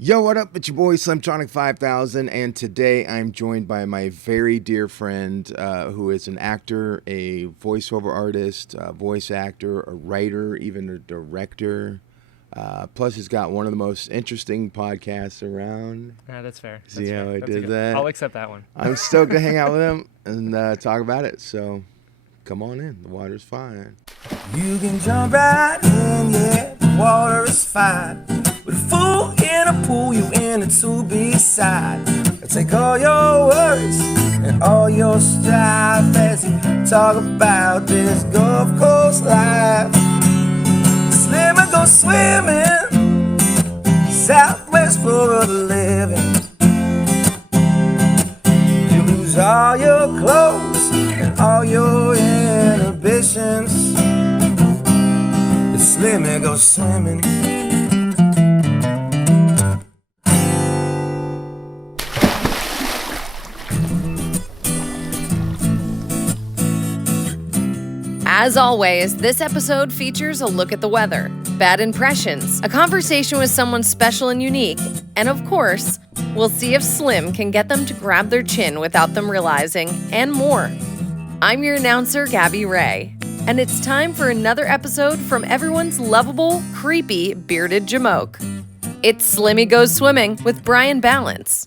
Yo, what up? It's your boy Slimtronic 5000, and today I'm joined by my very dear friend who is an actor, a voiceover artist, a voice actor, a writer, even a director. Plus, he's got one of the most interesting podcasts around. Yeah, that's fair. See how I did that? I'll accept that one. I'm stoked to hang out with him and talk about it, so come on in. The water's fine. You can jump right in, yeah, the water is fine. With a fool in a pool, you in a two-B-side. Take all your worries and all your strife as you talk about this Gulf Coast life. Slimmy go swimming, Southwest Florida living. You lose all your clothes and all your inhibitions. The Slimmy go swimming. As always, this episode features a look at the weather, bad impressions, a conversation with someone special and unique, and of course, we'll see if Slim can get them to grab their chin without them realizing, and more. I'm your announcer, Gabby Ray, and it's time for another episode from everyone's lovable, creepy, bearded Jamoke. It's Slimmy Goes Swimming with Brian Ballance.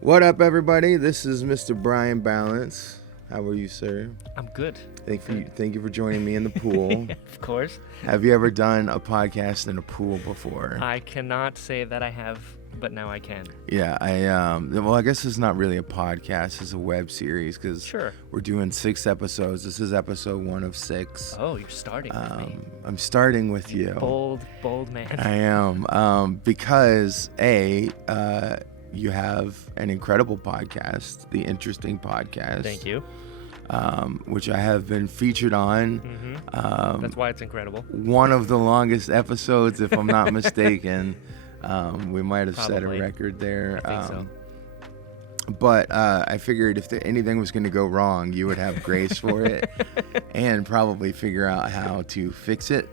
What up, everybody? This is Mr. Brian Ballance. How are you, sir? I'm good. Thank you for joining me in the pool. Of course. Have you ever done a podcast in a pool before? I cannot say that I have, but now I can. Yeah, I guess it's not really a podcast, it's a web series because Sure. We're doing 6 episodes. This is episode 1 of 6. Oh, you're starting with me. I'm starting with you. Bold man. I am, because you have an incredible podcast, The Interesting Podcast. Thank you. Which I have been featured on. Mm-hmm. That's why it's incredible. One of the longest episodes, if I'm not mistaken. We might have set a Probably. record there. I think so. But I figured if anything was going to go wrong, you would have grace for it and probably figure out how to fix it,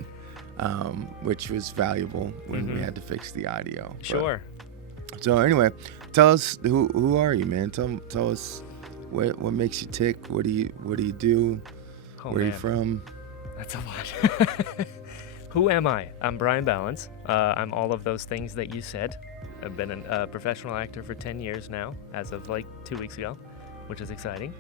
which was valuable when we had to fix the audio. Sure. So anyway, tell us who are you, man? Tell us what makes you tick. What do you do? Oh, Where are you man. from? That's a lot. Who am I? I'm Brian Ballance. I'm all of those things that you said. I've been a professional actor for 10 years now, as of like 2 weeks ago, which is exciting.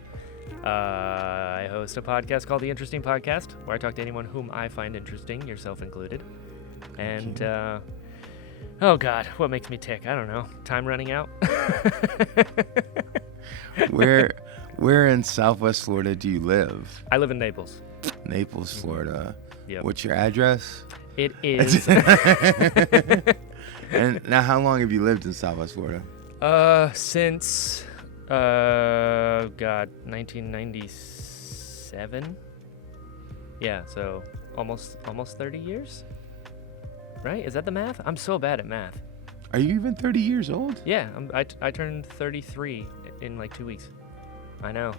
I host a podcast called The Interesting Podcast, where I talk to anyone whom I find interesting, yourself included. And, oh God, what makes me tick? I don't know. Time running out? Where in Southwest Florida do you live? I live in Naples. Naples, Florida. Yep. What's your address? It is. And now, how long have you lived in Southwest Florida? Since, God, 1997? Yeah, so almost 30 years? Right? Is that the math? I'm so bad at math. Are you even 30 years old? Yeah, I turned 33 in like 2 weeks. I know.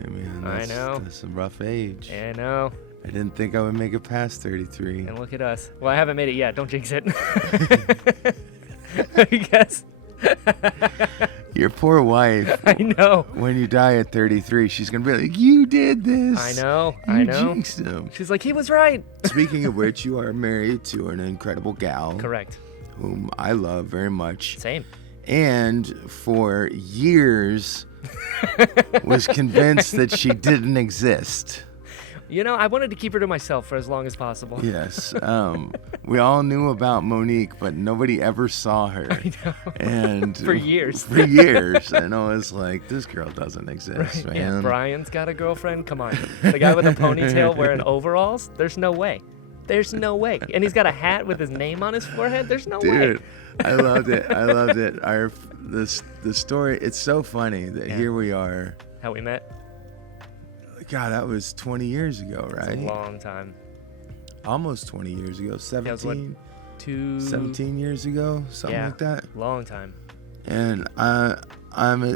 Hey, man, I know. That's a rough age. I know. I didn't think I would make it past 33. And look at us. Well, I haven't made it yet. Don't jinx it. I guess. Your poor wife. I know. When you die at 33, she's going to be like, you did this. I know. You jinxed him. She's like, he was right. Speaking of which, you are married to an incredible gal. Correct. Whom I love very much. Same. And for years was convinced that she didn't exist. You know, I wanted to keep her to myself for as long as possible. Yes. We all knew about Monique, but nobody ever saw her. I know. And For years. For years. And I was like, this girl doesn't exist, Right. man. Yeah, Brian's got a girlfriend. Come on. The guy with a ponytail wearing overalls? There's no way. There's no way. And he's got a hat with his name on his forehead? There's no way. Dude, I loved it. I loved it. The story, it's so funny that here we are. How we met? God, that was 20 years ago, right? It's a long time. Almost 20 years ago. 17? 17 years ago? Something like that? Long time. And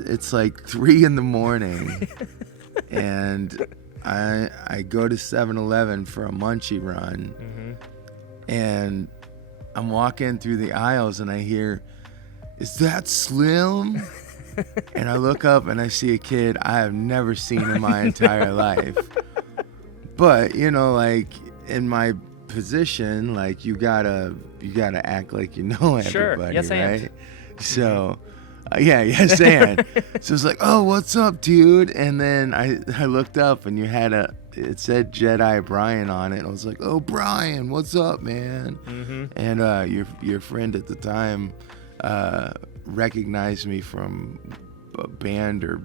it's like 3 in the morning. And I go to 7-Eleven for a munchie run. Mm-hmm. And I'm walking through the aisles and I hear, "Is that Slim?" And I look up and I see a kid I have never seen in my entire life. But, you know, like in my position, like you gotta act like you know everybody, Sure. Yes, right? and. So, yes, and. So it's like, "Oh, what's up, dude?" And then I looked up and it said Jedi Brian on it. And I was like, "Oh, Brian, what's up, man?" Mm-hmm. And your friend at the time recognized me from a band or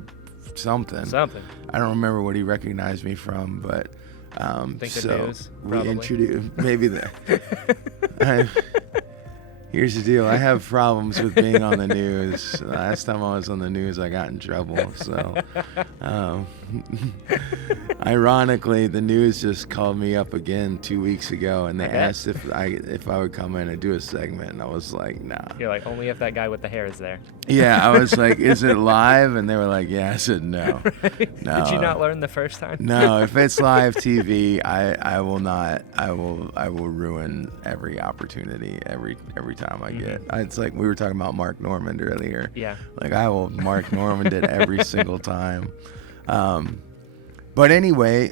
something. I don't remember what he recognized me from, but Think so the news, we probably. introduced maybe here's the deal. I have problems with being on the news. Last time I was on the news, I got in trouble. So, ironically, the news just called me up again 2 weeks ago, and they asked if I would come in and do a segment, and I was like, nah. You're like, only if that guy with the hair is there. Yeah, I was like, "Is it live?" And they were like, "Yeah." I said, "No, no." Did you not learn the first time? No, if it's live TV, I will not. I will ruin every opportunity every time I get. It's like we were talking about Mark Normand earlier. Yeah. Like I will Mark Normand it every single time. But anyway,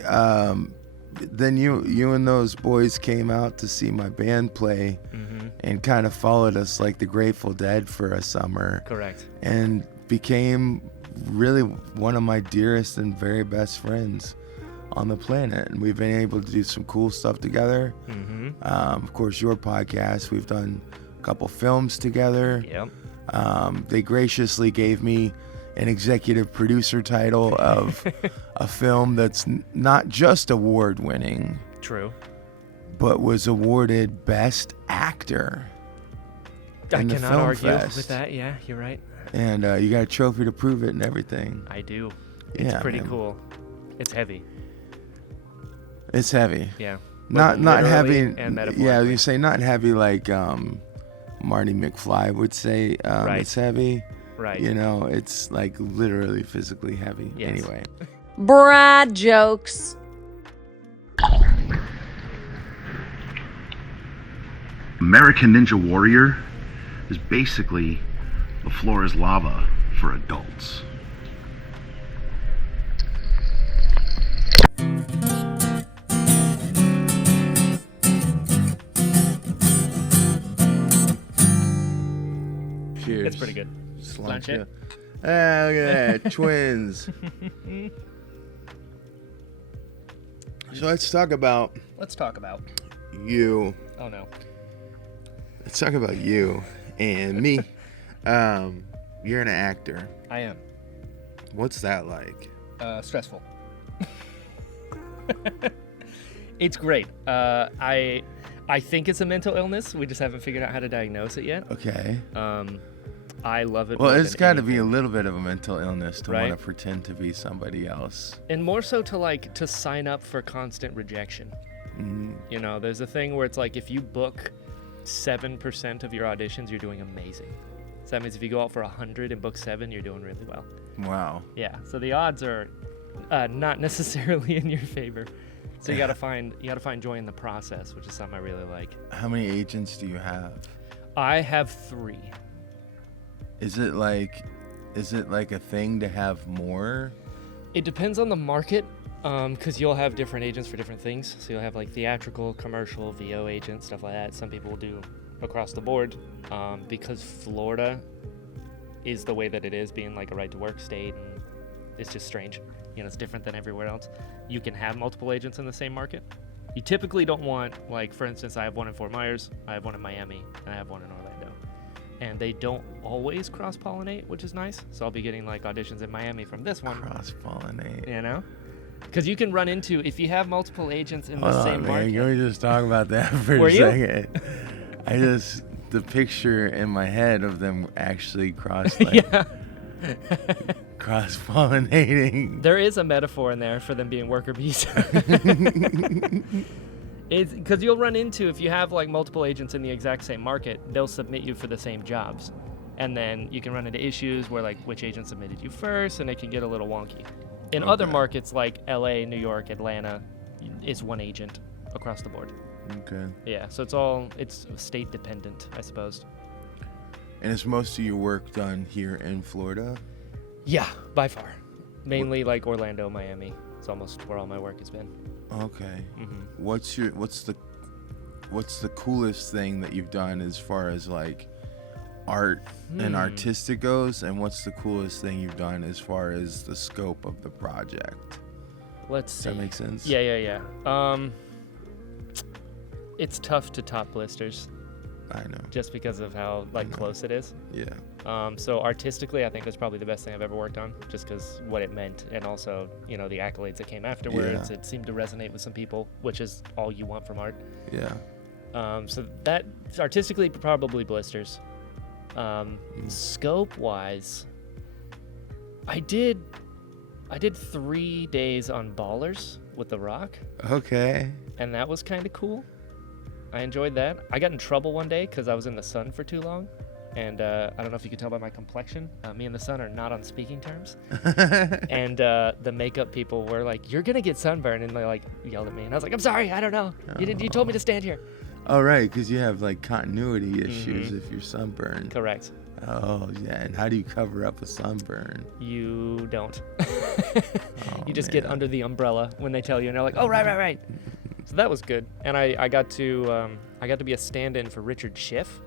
then you and those boys came out to see my band play, and kind of followed us like the Grateful Dead for a summer. Correct. And became really one of my dearest and very best friends on the planet, and we've been able to do some cool stuff together. Of course, your podcast, we've done a couple films together. Yep. They graciously gave me an executive producer title of a film that's not just award winning, True. but was awarded Best Actor I in the cannot Film argue Fest. with that. Yeah, you're right. And you got a trophy to prove it and everything. I do. It's Yeah, pretty man. cool. It's heavy. It's heavy. Yeah. Not Literally heavy. and metaphorically. Yeah, you say not heavy like Marty McFly would say. Right. It's heavy. Right. You know, it's like literally physically heavy. Yes. Anyway. Brad jokes. American Ninja Warrior is basically the floor is lava for adults. Cheers. It's pretty good. Slant Slant you. Ah, look at that. Twins. So let's talk about Let's talk about. you. Oh no. Let's talk about you and me. You're an actor. I am. What's that like? Stressful. It's great. I think it's a mental illness. We just haven't figured out how to diagnose it yet. Okay. I love it. Well, more it's than got to be a anything. little bit of a mental illness to Right? want to pretend to be somebody else. And more so to sign up for constant rejection. You know, there's a thing where it's like if you book 7% of your auditions, you're doing amazing. So that means if you go out for 100 and book 7, you're doing really well. Wow. Yeah. So the odds are not necessarily in your favor. So you gotta find joy in the process, which is something I really like. How many agents do you have? I have 3. Is it like a thing to have more? It depends on the market, because you'll have different agents for different things. So you'll have like theatrical, commercial, VO agents, stuff like that. Some people will do across the board, because Florida is the way that it is, being like a right-to-work state, and it's just strange. You know, it's different than everywhere else. You can have multiple agents in the same market. You typically don't want, like, for instance, I have one in Fort Myers, I have one in Miami, and I have one in Orlando. And they don't always cross-pollinate, which is nice. So I'll be getting, like, auditions in Miami from this one. Cross-pollinate. You know? Because you can run into, if you have multiple agents in the Hold same on, man. market. Can we just talk about that for Were a you? second? The picture in my head of them actually Yeah. cross-pollinating. There is a metaphor in there for them being worker bees. It's because you'll run into, if you have like multiple agents in the exact same market, they'll submit you for the same jobs. And then you can run into issues where like which agent submitted you first, and it can get a little wonky. In other Okay. markets like LA, New York, Atlanta, it's one agent across the board. Okay. Yeah, so it's state dependent, I suppose. And is most of your work done here in Florida? Yeah, by far. Mainly like Orlando, Miami. It's almost where all my work has been. Okay. Mm-hmm. What's the coolest thing that you've done as far as like art and artistic goes, and what's the coolest thing you've done as far as the scope of the project? Let's see. Does that make sense? Yeah. It's tough to top Blisters I know. just because of how close it is. Yeah. So artistically, I think that's probably the best thing I've ever worked on, just because what it meant, and also the accolades that came afterwards. Yeah. It seemed to resonate with some people, which is all you want from art. Yeah. So that artistically, probably Blisters. Scope wise, I did 3 days on Ballers with The Rock, Okay. and that was kind of cool. I enjoyed that. I got in trouble one day because I was in the sun for too long, and I don't know if you can tell by my complexion. Me and the sun are not on speaking terms. And the makeup people were like, "You're gonna get sunburned," and they yelled at me, and I was like, "I'm sorry, I don't know. You told me to stand here." Oh, right, because you have continuity issues if you're sunburned. Correct. Oh, yeah. And how do you cover up a sunburn? You don't. Oh, You just get under the umbrella when they tell you, and they're like, "Oh, right." So that was good, and I got to be a stand-in for Richard Schiff,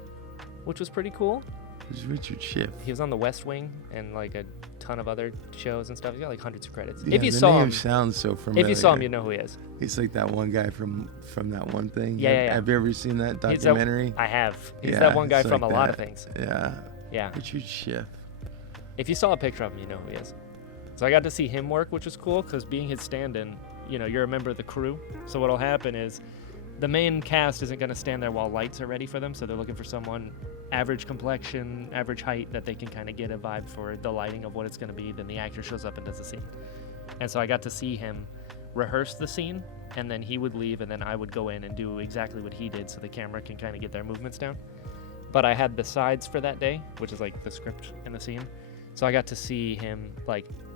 which was pretty cool. Who's Richard Schiff? He was on The West Wing and a ton of other shows and stuff. He's got hundreds of credits. Yeah, If you the saw name him, sounds so familiar. if you saw him, you know who he is. He's like that one guy from that one thing. Yeah. Have you ever seen that He's documentary? I have. He's Yeah, that one guy it's from like a lot of that. things. Yeah. Yeah. Richard Schiff. If you saw a picture of him, you know who he is. So I got to see him work, which was cool because being his stand-in, you're a member of the crew. So what'll happen is the main cast isn't going to stand there while lights are ready for them. So they're looking for someone average complexion, average height that they can kind of get a vibe for the lighting of what it's going to be. Then the actor shows up and does the scene. And so I got to see him rehearse the scene, and then he would leave, and then I would go in and do exactly what he did so the camera can kind of get their movements down. But I had the sides for that day, which is the script and the scene. So I got to see him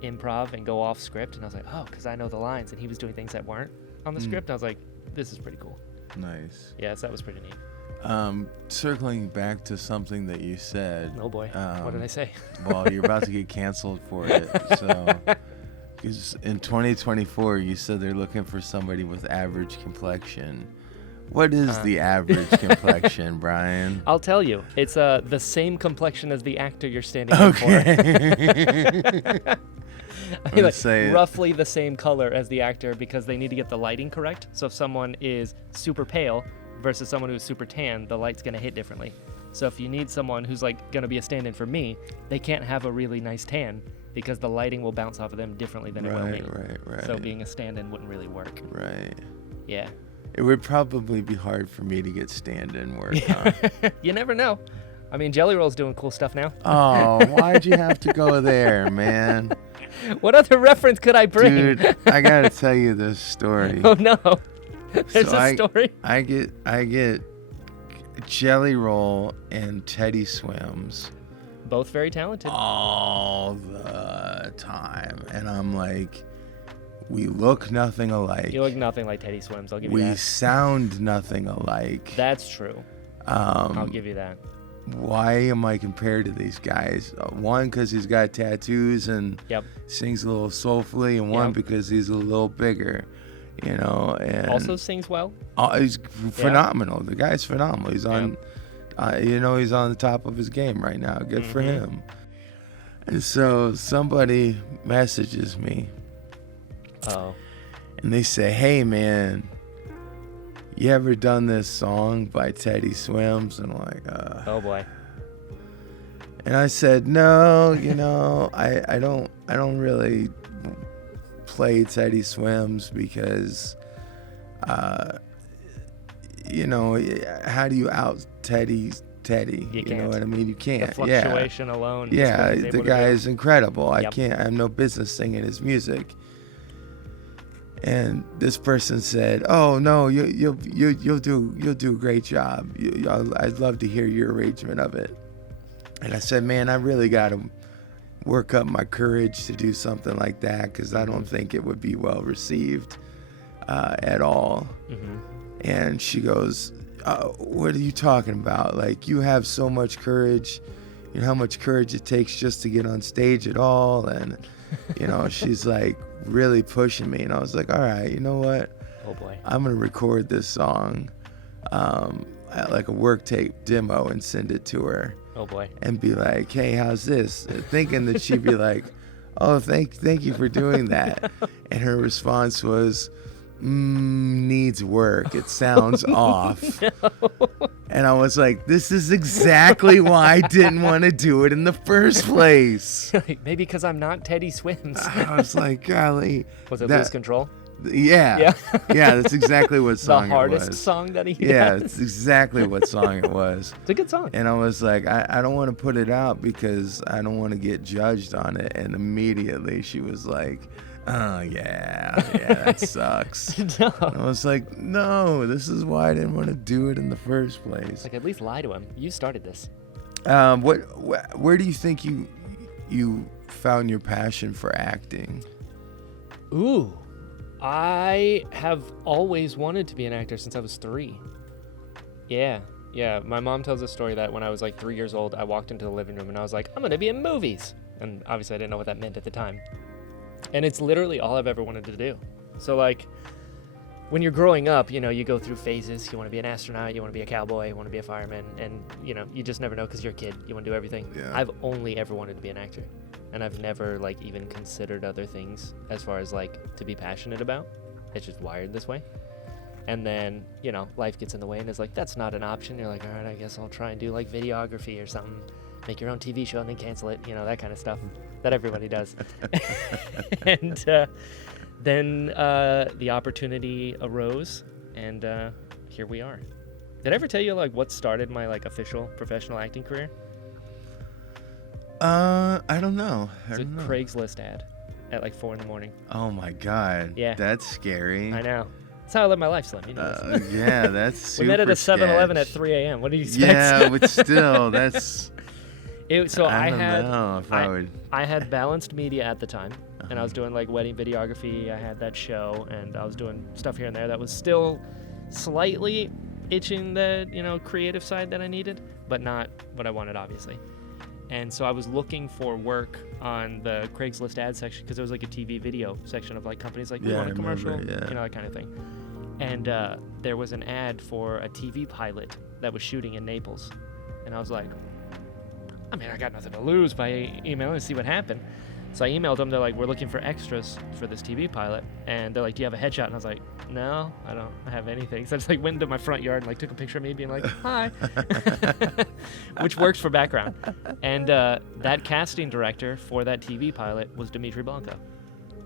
improv and go off script, and I was like, oh, because I know the lines, and he was doing things that weren't on the script. And I was like, this is pretty cool. Nice. Yeah, so that was pretty neat. Circling back to something that you said. Oh boy, what did I say? Well, you're about to get canceled for it. So, because in 2024, you said they're looking for somebody with average complexion. What is the average complexion, Brian? I'll tell you. It's the same complexion as the actor you're standing in for. I mean, roughly the same color as the actor because they need to get the lighting correct. So if someone is super pale versus someone who's super tan, the light's going to hit differently. So if you need someone who's going to be a stand-in for me, they can't have a really nice tan because the lighting will bounce off of them differently than it will me. Right. So being a stand-in wouldn't really work. Right. Yeah. It would probably be hard for me to get stand-in work. Huh? You never know. I mean, Jelly Roll's doing cool stuff now. Oh, why'd you have to go there, man? What other reference could I bring? Dude, I gotta tell you this story. Oh no. There's So a story. I get Jelly Roll and Teddy Swims Both very talented. all the time, and I'm like, we look nothing alike. You look nothing like Teddy Swims. I'll give you We that. sound nothing alike. That's true. I'll give you that. Why am I compared to these guys? One, because he's got tattoos and Yep. sings a little soulfully, and one Yep. because he's a little bigger, and Also sings well. he's phenomenal. The guy's phenomenal. He's on, he's on the top of his game right now. Good for him. And so somebody messages me, Oh. and they say, "Hey, man, you ever done this song by Teddy Swims?" And I'm like, Oh boy. And I said, "No, I don't really play Teddy Swims because, how do you out Teddy? You know can't. what I mean? You can't. The fluctuation alone. is Yeah, what he's able the to guy do. is incredible. Yep. I have no business singing his music." And this person said, "Oh no, you'll do a great job. I'd love to hear your arrangement of it." And I said, "Man, I really got to work up my courage to do something like that because I don't think it would be well received at all." And she goes, what are you talking about? Like, you have so much courage. You know how much courage it takes just to get on stage at all. And, you know, she's like really pushing me. And I was like, all right, you know what? Oh boy. I'm going to record this song at like a work tape demo and send it to her. Oh boy. And be like, hey, how's this? Thinking that she'd be like, oh, thank you for doing that. And her response was, needs work. It sounds off. No. And I was like, this is exactly why I didn't want to do it in the first place. Maybe because I'm not Teddy Swims. I was like, golly. Was it Lose Control? Yeah. Yeah. Yeah, that's exactly what song The it hardest was. song that he Yeah, had. it's exactly what song it was. It's a good song. And I was like, I don't want to put it out because I don't want to get judged on it. And immediately she was like, oh, yeah, that sucks. No. And I was like, no, this is why I didn't want to do it in the first place. Like, at least lie to him. You started this. Where do you think you found your passion for acting? Ooh. I have always wanted to be an actor since I was 3. Yeah. My mom tells a story that when I was like 3 years old, I walked into the living room and I was like, I'm going to be in movies. And obviously I didn't know what that meant at the time. And it's literally all I've ever wanted to do. So like, when you're growing up, you know, you go through phases. You want to be an astronaut, you want to be a cowboy, you want to be a fireman. And, you know, you just never know because you're a kid. You want to do everything. Yeah. I've only ever wanted to be an actor. And I've never like even considered other things as far as like to be passionate about. It's just wired this way. And then, you know, life gets in the way and it's like, that's not an option. You're like, all right, I guess I'll try and do like videography or something. Make your own TV show and then cancel it. You know, that kind of stuff that everybody does. And then the opportunity arose and here we are. Did I ever tell you like what started my like official professional acting career? I don't know. It's a Craigslist ad at like 4 a.m. Oh my God. Yeah. That's scary. I know. That's how I live my life, Slim. You know this. Yeah, that's super We met at a 7-Eleven at sketch. 3 a.m. What do you expect? Yeah, but still, that's. So I don't had know if I would. I had Balanced Media at the time, and I was doing like wedding videography. I had that show, and I was doing stuff here and there that was still slightly itching the, you know, creative side that I needed, but not what I wanted, obviously. And so I was looking for work on the Craigslist ad section because it was like a TV video section of like companies like, we Yeah, want a I commercial, remember, yeah. you know, that kind of thing. And there was an ad for a TV pilot that was shooting in Naples. And I was like, I mean, I got nothing to lose by emailing and see what happened. So I emailed them. They're like, we're looking for extras for this TV pilot. And they're like, do you have a headshot? And I was like, no, I don't have anything. So I just like went into my front yard and like took a picture of me being like, hi, which works for background. And that casting director for that TV pilot was Dimitri Blanco.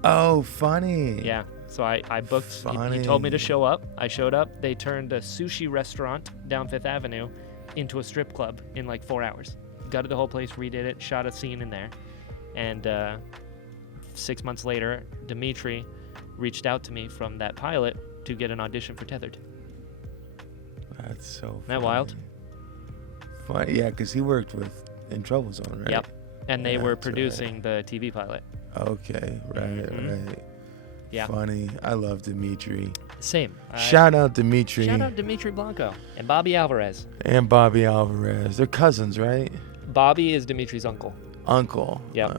Oh, funny. Yeah. So I booked, Funny. he told me to show up. I showed up. They turned a sushi restaurant down 5th Avenue into a strip club in like 4 hours. Gutted the whole place, redid it, shot a scene in there. And 6 months later, Dimitri reached out to me from that pilot to get an audition for Tethered. That's so funny. Isn't that wild? Funny, yeah, because he worked with In Trouble Zone, right? Yep. And they Yeah, were that's right. producing the TV pilot. Okay, right. Yeah. Funny. I love Dimitri. Same. Shout out Dimitri. Shout out Dimitri Blanco and Bobby Alvarez. And Bobby Alvarez. They're cousins, right? Bobby is Dimitri's uncle. Uncle. Yep.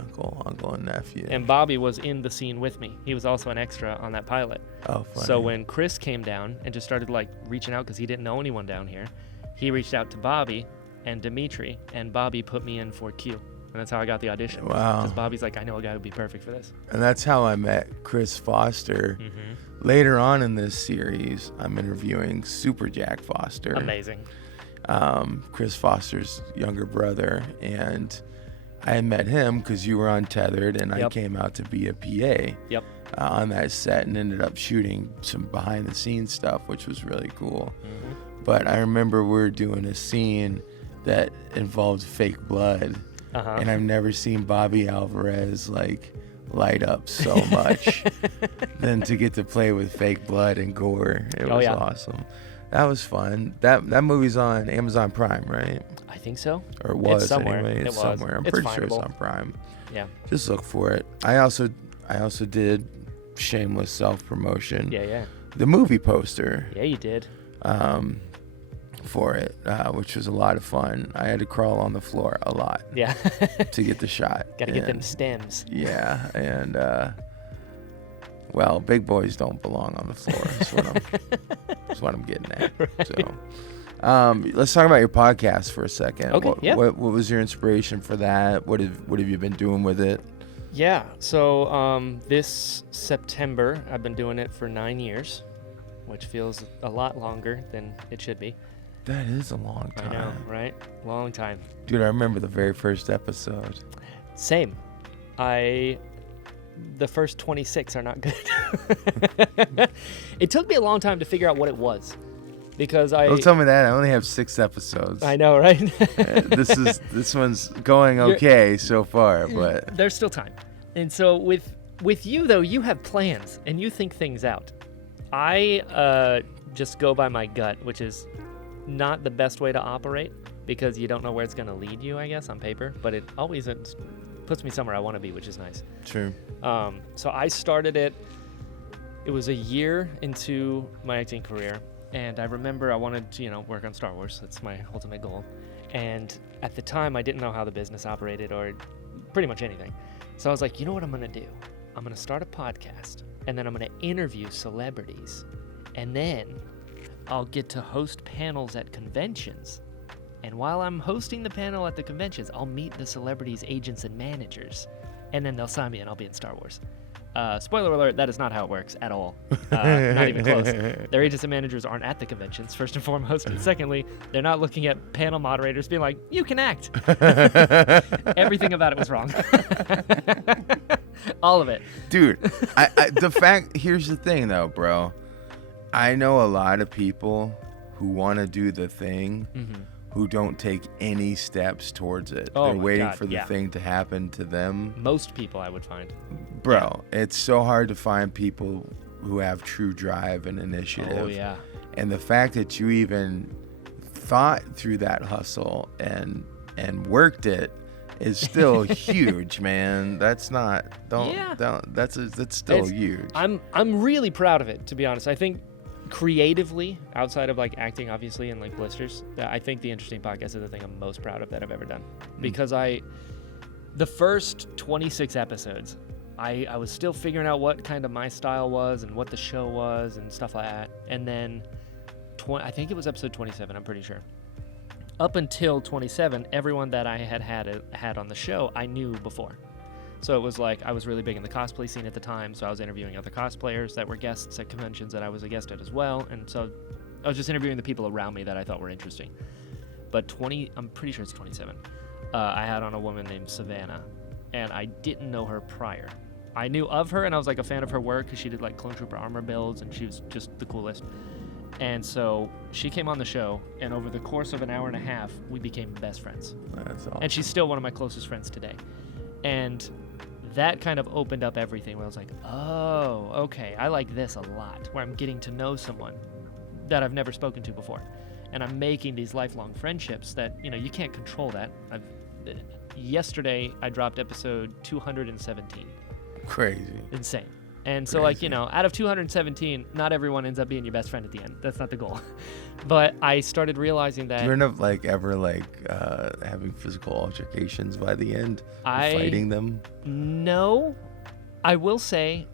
Uncle and nephew. And Bobby was in the scene with me. He was also an extra on that pilot. Oh, funny. So when Chris came down and just started like reaching out because he didn't know anyone down here, he reached out to Bobby and Dimitri, and Bobby put me in for Q. And that's how I got the audition. Wow. Because Bobby's like, I know a guy who'd be perfect for this. And that's how I met Chris Foster. Mm-hmm. Later on in this series, I'm interviewing Super Jack Foster. Amazing. Chris Foster's younger brother. And I had met him because you were on Tethered, and I Yep. came out to be a PA Yep. on that set and ended up shooting some behind-the-scenes stuff, which was really cool. Mm-hmm. But I remember we were doing a scene that involved fake blood. Uh-huh. And I've never seen Bobby Alvarez like light up so much than to get to play with fake blood and gore. It was yeah. awesome. That was fun. That movie's on Amazon Prime, right? I think so. Or it was It's somewhere. anyway. It It's was. somewhere. I'm It's pretty sure it's findable. on Prime. Yeah. Just look for it. I also did shameless self promotion. Yeah. The movie poster. Yeah, you did. for it, which was a lot of fun. I had to crawl on the floor a lot Yeah. to get the shot. Gotta get them And, stems. Yeah, and well, big boys don't belong on the floor. That's what I'm getting at. Right. So, let's talk about your podcast for a second. Okay, What, yeah. what was your inspiration for that? What have you been doing with it? Yeah. So this September, I've been doing it for 9 years, which feels a lot longer than it should be. That is a long time. I know, right? Long time. Dude, I remember the very first episode. Same. The first 26 are not good. It took me a long time to figure out what it was, because Don't tell me that. I only have 6 episodes. I know, right? This one's going okay so far, but There's still time. And so with you, though, you have plans and you think things out. I just go by my gut, which is not the best way to operate, because you don't know where it's going to lead you, I guess, on paper. But it always puts me somewhere I want to be, which is nice. true. So I started it. It was a year into my acting career, and I remember I wanted to, work on Star Wars. That's my ultimate goal. And at the time, I didn't know how the business operated or pretty much anything. So I was like, you know what I'm going to do? I'm going to start a podcast, and then I'm going to interview celebrities, and then I'll get to host panels at conventions. And while I'm hosting the panel at the conventions, I'll meet the celebrities' agents and managers, and then they'll sign me and I'll be in Star Wars. Spoiler alert, that is not how it works at all. Not even close. Their agents and managers aren't at the conventions, first and foremost. And secondly, they're not looking at panel moderators being like, you can act. Everything about it was wrong. All of it. Dude, here's the thing though, bro. I know a lot of people who want to do the thing who don't take any steps towards it. Oh They're my waiting God, for the yeah. thing to happen to them. Most people I would find. Bro, it's so hard to find people who have true drive and initiative. Oh, yeah. And the fact that you even thought through that hustle and worked it is still huge, man. That's still It's- huge. I'm really proud of it, to be honest. I think creatively, outside of like acting, obviously, and like blisters, I think the Interesting Podcast is the thing I'm most proud of that I've ever done. Because the first 26 episodes, I was still figuring out what kind of my style was and what the show was and stuff like that. And then I think it was episode 27, I'm pretty sure. Up until 27, everyone that I had on the show, I knew before. So it was like I was really big in the cosplay scene at the time, so I was interviewing other cosplayers that were guests at conventions that I was a guest at as well, and so I was just interviewing the people around me that I thought were interesting. But I'm pretty sure it's 27. I had on a woman named Savannah, and I didn't know her prior. I knew of her, and I was like a fan of her work because she did like Clone Trooper armor builds, and she was just the coolest. And so she came on the show, and over the course of an hour and a half, we became best friends. That's awesome. And she's still one of my closest friends today. And that kind of opened up everything, where I was like, oh, okay, I like this a lot, where I'm getting to know someone that I've never spoken to before. And I'm making these lifelong friendships that, you can't control that. Yesterday, I dropped episode 217. Crazy. Insane. And so, Crazy. out of 217, not everyone ends up being your best friend at the end. That's not the goal. But I started realizing that Do you end up ever having physical altercations by the end? Fighting them? No, I will say,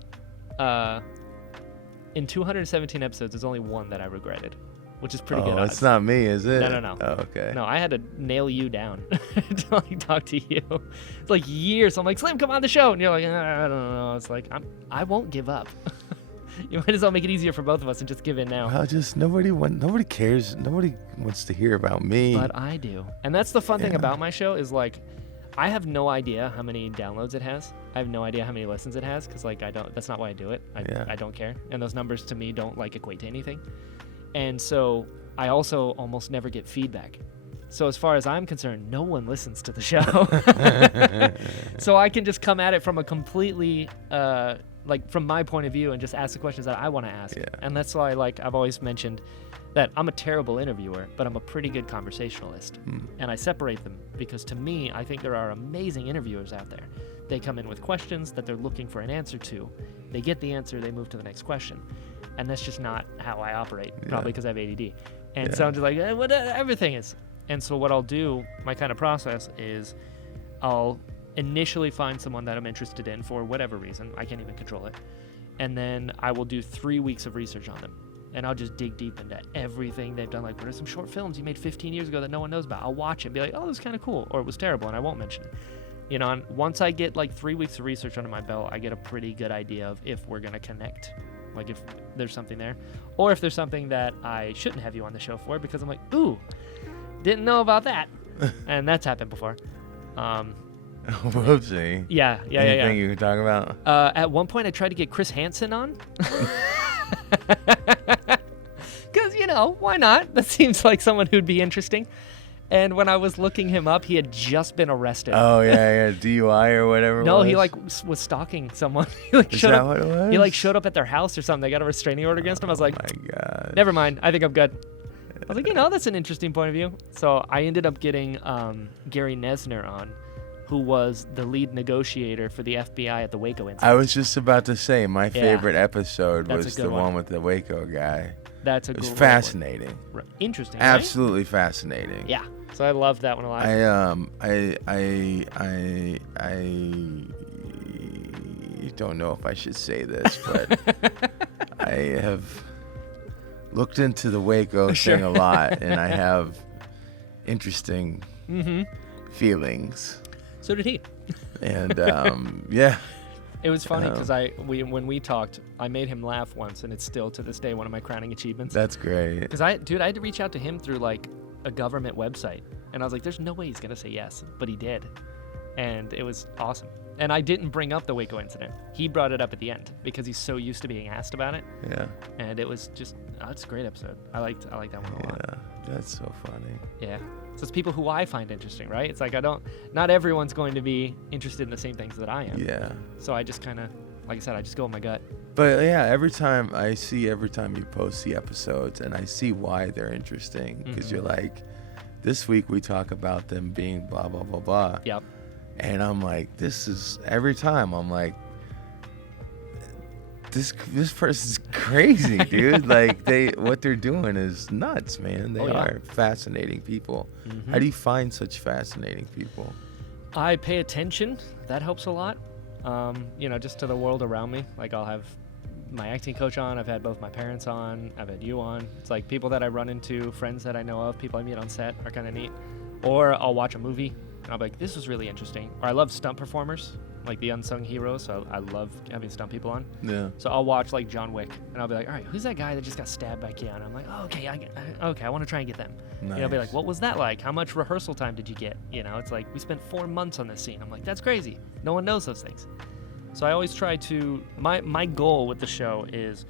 in 217 episodes, there's only one that I regretted, which is pretty good. Oh, it's not me, is it? No. Oh, okay. No, I had to nail you down to talk to you. It's like years. I'm like, Slim, come on the show, and you're like, I don't know. It's like I won't give up. You might as well make it easier for both of us and just give in now. Well, just nobody cares. Nobody wants to hear about me. But I do. And that's the fun thing about my show is I have no idea how many downloads it has. I have no idea how many listens it has because that's not why I do it. I don't care. And those numbers to me don't equate to anything. And so I also almost never get feedback. So as far as I'm concerned, no one listens to the show. So I can just come at it from a completely from my point of view and just ask the questions that I want to ask. Yeah. And that's why I've always mentioned that I'm a terrible interviewer, but I'm a pretty good conversationalist. And I separate them because to me, I think there are amazing interviewers out there. They come in with questions that they're looking for an answer to. They get the answer, they move to the next question. And that's just not how I operate, probably because I have ADD. And so I'm just like, everything is. And so what I'll do, my kind of process is I'll initially find someone that I'm interested in for whatever reason. I can't even control it. And then I will do 3 weeks of research on them. And I'll just dig deep into everything they've done. Like, what are some short films you made 15 years ago that no one knows about? I'll watch it and be like, oh, this is kind of cool. Or it was terrible, and I won't mention it. You know, and once I get like 3 weeks of research under my belt, I get a pretty good idea of if we're going to connect. Like if there's something there. Or if there's something that I shouldn't have you on the show for because I'm like, ooh, didn't know about that. And that's happened before. Whoopsie. Yeah. Anything you can talk about? At one point, I tried to get Chris Hansen on. Because, you know, why not? That seems like someone who'd be interesting. And when I was looking him up, he had just been arrested. Oh, yeah, DUI or whatever it No, was. he like was stalking someone. He like Is showed that up, what it was? He like showed up at their house or something. They got a restraining order against him. I was like, oh my God. never mind. I think I'm good. I was like, you know, that's an interesting point of view. So I ended up getting Gary Nesner on, who was the lead negotiator for the FBI at the Waco incident. I was just about to say, my favorite episode That's was a the good one one. with the Waco guy. That's a It was great fascinating. one. Interesting, right? Absolutely fascinating. Yeah. So I loved that one a lot. I don't know if I should say this, but I have looked into the Waco thing a lot, and I have interesting feelings. So did he. And yeah. It was funny because when we talked, I made him laugh once, and it's still to this day one of my crowning achievements. That's great. Because I had to reach out to him through like a government website, and I was like, "There's no way he's gonna say yes," but he did, and it was awesome. And I didn't bring up the Waco incident. He brought it up at the end because he's so used to being asked about it. Yeah. And it was just, it's a great episode. I liked that one a lot. Yeah. That's so funny. Yeah. So it's people who I find interesting, right? It's like not everyone's going to be interested in the same things that I am. Yeah. So I just kind of, like I said, I just go with my gut. But yeah, every time you post the episodes, and I see why they're interesting, because you're like, this week we talk about them being blah, blah, blah, blah. Yep. And I'm like, every time I'm like, this person's crazy, dude. Like what they're doing is nuts, man. They are fascinating people. How do you find such fascinating people? I pay attention. That helps a lot. You know, just to the world around me. Like I'll have my acting coach on. I've had both my parents on. I've had you on. It's like people that I run into, friends that I know of, people I meet on set are kind of neat. Or I'll watch a movie and I'll be like, this was really interesting. Or I love stunt performers, like the unsung heroes. So I love having stunt people on. Yeah. So I'll watch like John Wick and I'll be like, all right, who's that guy that just got stabbed by Keanu? I'm like, oh, okay, I want to try and get them. Nice. You know, I'll be like, what was that like? How much rehearsal time did you get? You know, it's like we spent 4 months on this scene. I'm like, that's crazy. No one knows those things. So I always try to, my goal with the show is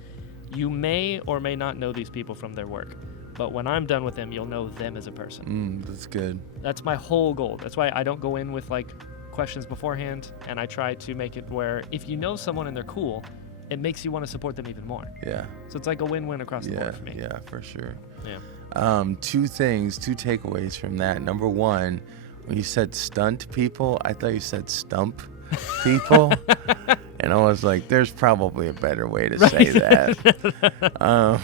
you may or may not know these people from their work, but when I'm done with them, you'll know them as a person. That's good. That's my whole goal. That's why I don't go in with like questions beforehand, and I try to make it where if you know someone and they're cool, it makes you want to support them even more. Yeah. So it's like a win-win across the board for me. Yeah, for sure. Yeah. Two takeaways from that. Number one, when you said stunt people, I thought you said stump people. And I was like, there's probably a better way to say that.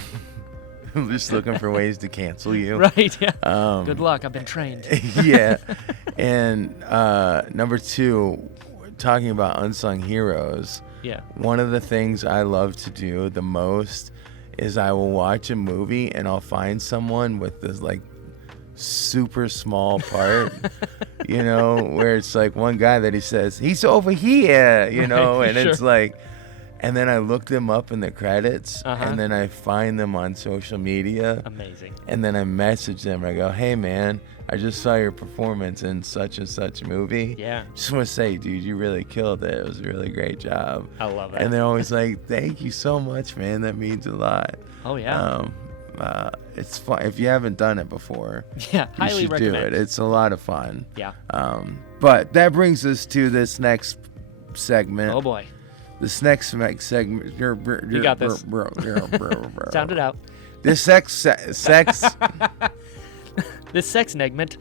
I'm just looking for ways to cancel you. Right, yeah. Good luck. I've been trained. Yeah. And number two, talking about unsung heroes. Yeah. One of the things I love to do the most is I will watch a movie and I'll find someone with this like super small part, you know, where it's like one guy that he says, he's over here, you know, and Sure. it's like, and then I look them up in the credits Uh-huh. and then I find them on social media. Amazing. And then I message them. I go, hey, man, I just saw your performance in such and such movie. Yeah. Just want to say, dude, you really killed it. It was a really great job. I love that. And they're always like, thank you so much, man. That means a lot. Oh, yeah. It's fun. If you haven't done it before, Yeah, you highly should recommend. do it. It's a lot of fun. Yeah. But that brings us to this next segment. Oh, boy. This next segment. You got this. Sound it out. This sex. This sex segment.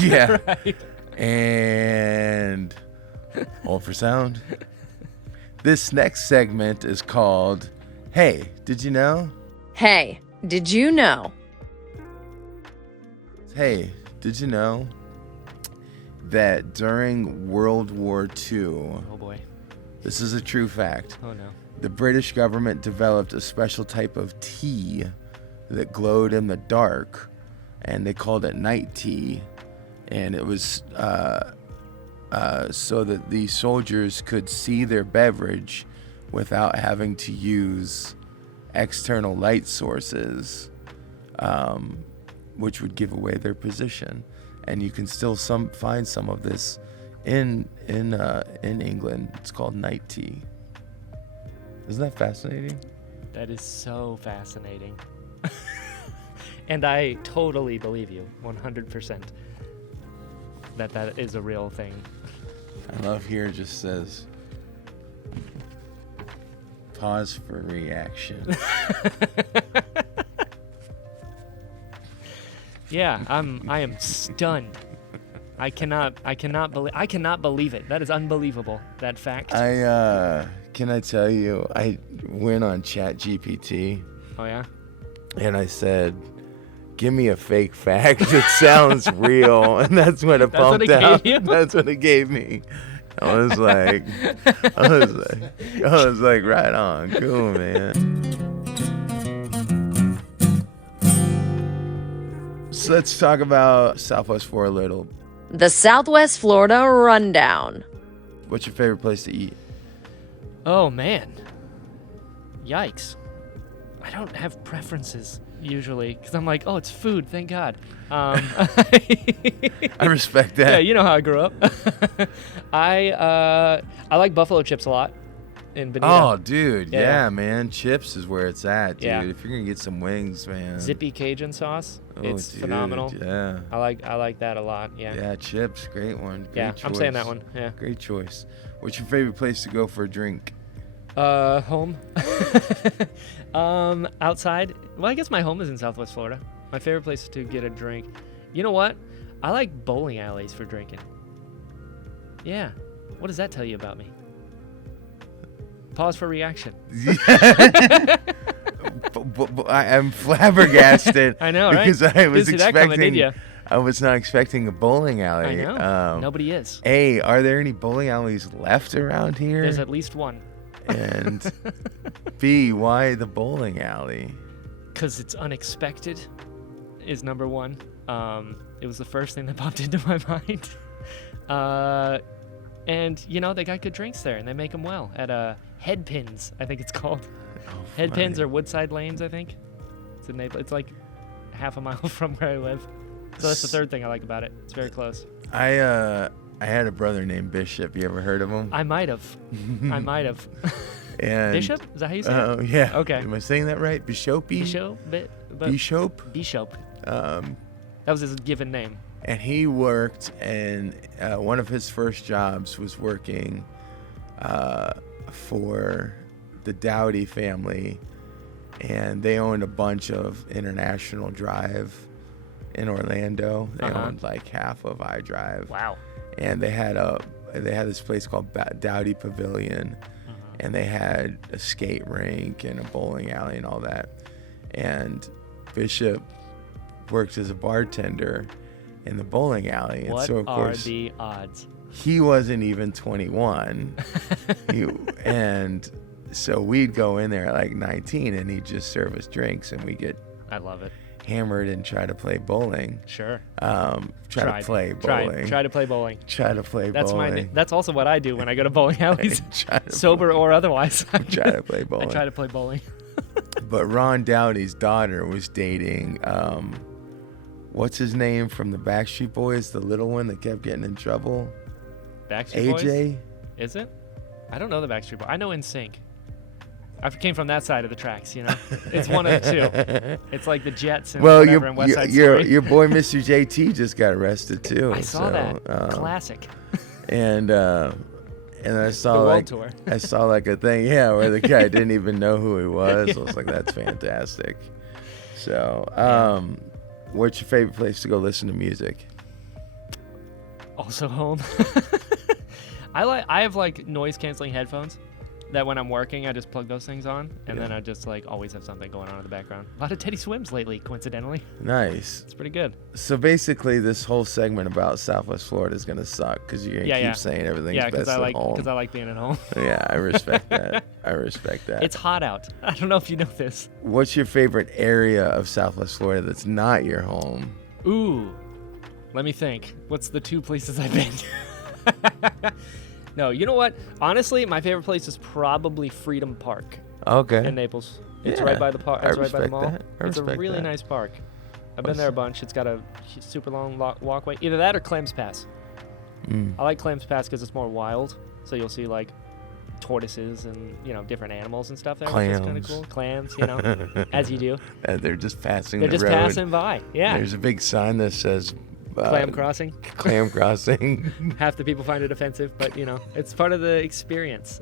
Yeah. Right. And hold for sound. This next segment is called Hey, Did You Know? Hey, did you know? Hey, did you know that during World War II, Oh boy. this is a true fact, Oh no. the British government developed a special type of tea that glowed in the dark, and they called it night tea. And it was so that the soldiers could see their beverage without having to use external light sources, which would give away their position. And you can still find some of this in England. It's called night tea. Isn't that fascinating? That is so fascinating. And I totally believe you, 100%, that is a real thing. I love here it just says, pause for reaction. Yeah, I am stunned. I cannot believe it. That is unbelievable, that fact. Can I tell you, I went on ChatGPT Oh yeah? and I said, give me a fake fact that sounds real, and that's what it That's what pumped it gave out. you? That's what it gave me. I was like, right on, cool, man. So let's talk about Southwest Florida a little. The Southwest Florida Rundown. What's your favorite place to eat? Oh man. Yikes. I don't have preferences usually because I'm like, oh, it's food, thank God. I respect that. Yeah, you know how I grew up. I like buffalo chips a lot in Bonita. Oh, dude, Yeah. yeah, man. Chips is where it's at, dude. Yeah. If you're gonna get some wings, man. Zippy Cajun sauce. Oh, It's dude, phenomenal. Yeah. I like that a lot. Yeah. Yeah, chips, great one. Great Yeah, choice. I'm saying that one. Yeah. Great choice. What's your favorite place to go for a drink? Home. Outside. Well, I guess my home is in Southwest Florida. My favorite place to get a drink. You know what? I like bowling alleys for drinking. Yeah. What does that tell you about me? Pause for reaction. I am flabbergasted. I know, right? Because I was Didn't see that coming, expecting. did ya? I was not expecting a bowling alley. I know. Nobody is. A, are there any bowling alleys left around here? There's at least one. And B, why the bowling alley? Because it's unexpected is number one. It was the first thing that popped into my mind. And, you know, they got good drinks there, and they make them well at Headpins, I think it's called. Oh, Headpins funny. or Woodside Lanes, I think. It's in Naples. It's like half a mile from where I live. So that's the third thing I like about it. It's very close. I had a brother named Bishop. You ever heard of him? I might have. And Bishop? Is that how you say Oh it? yeah. Okay. Am I saying that right? Bishopy? Bishop? Bishop. Bishop. That That was his given name. And he worked, and one of his first jobs was working for the Dowdy family, and they owned a bunch of International Drive in Orlando. They owned like half of iDrive. Wow. And they had this place called Dowdy Pavilion, and they had a skate rink and a bowling alley and all that. And Bishop worked as a bartender in the bowling alley, and What so of are course the odds? he wasn't even 21. And so we'd go in there at like 19, and he'd just serve us drinks, and we get I love it. hammered and try to play bowling. Sure. Try to play bowling. Try to play bowling. Try to play That's bowling. That's also what I do when I go to bowling alleys, Try to sober or otherwise. try to play I bowling. try to play bowling. But Ron Dowdy's daughter was dating, what's his name from the Backstreet Boys, the little one that kept getting in trouble? Backstreet Boys? AJ? Is it? I don't know the Backstreet Boys. I know NSYNC. I came from that side of the tracks, you know. It's one of the two. It's like the Jets and Well, whatever and West Side Story. your boy Mr. JT just got arrested too. I saw that. Classic. And And I saw The world like tour. I saw like a thing, where the guy didn't even know who he was. I was like, that's fantastic. So, what's your favorite place to go listen to music? Also home. I have like noise canceling headphones that when I'm working I just plug those things on, and then I just like always have something going on in the background. A lot of Teddy Swims lately, coincidentally. Nice. It's pretty good. So basically, this whole segment about Southwest Florida is gonna suck because you're gonna keep saying everything's best at home. Because I like being at home. Yeah, I respect that. I respect that. It's hot out. I don't know if you know this. What's your favorite area of Southwest Florida that's not your home? Ooh, let me think. What's the 2 places I've been? No, you know what? Honestly, my favorite place is probably Freedom Park Okay. in Naples. It's Yeah, right by the park. I It's right by the respect mall. that. I It's a respect really that. nice park. I've been What's- there a bunch. It's got a super long walkway. Either that or Clams Pass. I like Clams Pass because it's more wild. So you'll see like tortoises and different animals and stuff there, which is kind of Clams. cool. Clams, as you do. They're just passing They're the just road. passing by. Yeah. There's a big sign that says Clam crossing. Clam crossing. Half the people find it offensive, but it's part of the experience.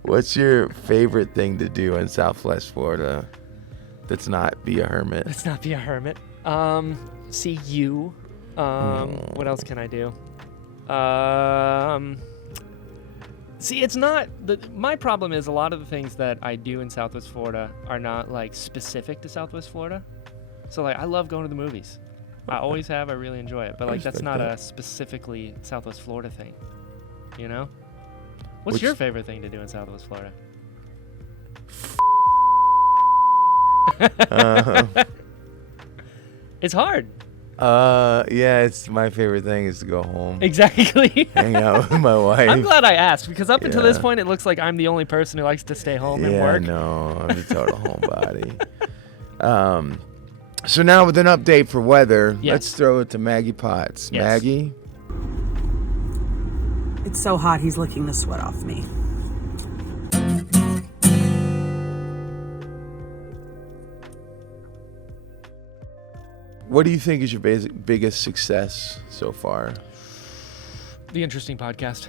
What's your favorite thing to do in Southwest Florida that's not be a hermit? Let's not be a hermit. See you. What else can I do? See, it's not my problem is a lot of the things that I do in Southwest Florida are not like specific to Southwest Florida. So like I love going to the movies. I always have. I really enjoy it. But like that's respect not that. a specifically Southwest Florida thing. What's your favorite thing to do in Southwest Florida? It's hard. Yeah, it's my favorite thing is to go home, Exactly. hang out with my wife. I'm glad I asked because up until this Yeah. point, it looks like I'm the only person who likes to stay home and Yeah, work. no, I'm a total homebody. So now with an update for weather, Yes. let's throw it to Maggie Potts. Yes. Maggie, It's so hot, he's licking the sweat off me. what do you think is your biggest success so far? The Interesting Podcast.